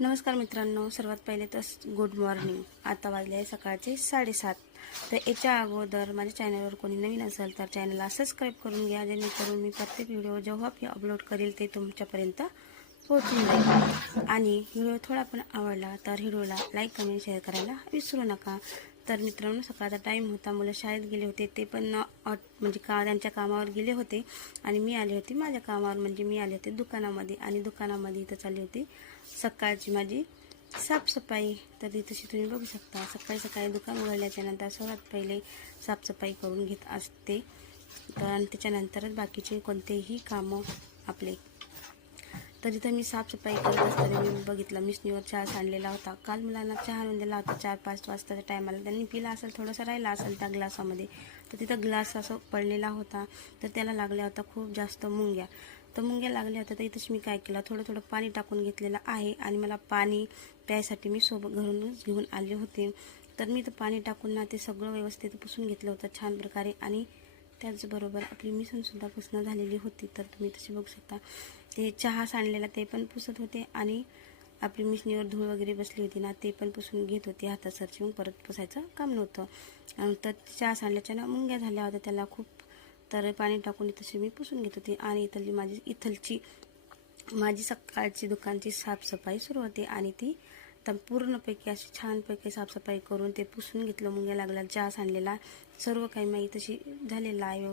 नमस्कार मित्रांनो, सर्वात पहिले तर गुड मॉर्निंग. आता वाजले आहे सकाळचे 7:30. तर याच्या अगोदर माझ्या चॅनलवर कोणी नवीन असेल तर चॅनलला सबस्क्राईब करून घ्या, जेणेकरून मी प्रत्येक व्हिडिओ जेव्हा मी अपलोड करेल ते तुमच्यापर्यंत पोहोचून जाईल. आणि व्हिडिओ थोडा पण आवडला तर व्हिडिओला लाईक कमेंट शेअर करायला विसरू नका. तर मित्रांनो, सकाळचा टाईम होता, मुलं शाळेत गेले होते, ते पण म्हणजे त्यांच्या कामावर गेले होते आणि मी आले होते माझ्या कामावर, म्हणजे मी आले होते दुकानामध्ये. आणि दुकानामध्ये इथं चालली होती सकाळची माझी साफसफाई. तर ती तशी तुम्ही बघू शकता, सकाळी सकाळी दुकान उघडल्याच्या नंतर सर्वात पहिले साफसफाई करून घेत असते. तर आणि त्याच्यानंतरच बाकीचे कोणतेही कामं आपले. तर इथं मी साफसफाई करत असताना मी बघितलं मिशनीवर चहा सांडलेला होता. काल मुलांना चहा आणून दिला होता 4-5 वाजताच्या टायमाला. त्यांनी पिला असेल, थोडंसं राहिला असेल त्या ग्लासामध्ये. तर तिथं ग्लास असं पडलेला होता, तर त्याला लागल्या होता खूप जास्त मुंग्या. तर मुंग्या लागल्या होत्या, तर इथंच मी काय केलं, थोडं थोडं पाणी टाकून घेतलेलं आहे. आणि मला पाणी प्यायसाठी मी सोबत घरूनच घेऊन आले होते. तर मी तर पाणी टाकून ना ते सगळं व्यवस्थित पुसून घेतलं होतं छान प्रकारे. आणि त्याचबरोबर आपली मिसनसुद्धा पुसणं झालेली होती. तर तुम्ही तशी बघू शकता, ते चहा सांडलेला ते पण पुसत होते आणि आपली मिशनीवर धूळ वगैरे बसली होती ना ते पण पुसून घेत होते हातासरची. मग परत पुसायचं काम नव्हतं. तर चहा सांडल्याच्या ना मुंग्या झाल्या होत्या त्याला खूप. तर पाणी टाकून तशी मी पुसून घेत होते. आणि इथलची माझी सकाळची दुकानची साफसफाई सुरू होती. आणि ती तर पूर्णपैकी अशी छानपैकी साफसफाई करून ते पुसून घेतलं. मुंग्या लागल्या, चहा सांडलेला, सर्व काही माहिती तशी झालेलं आहे.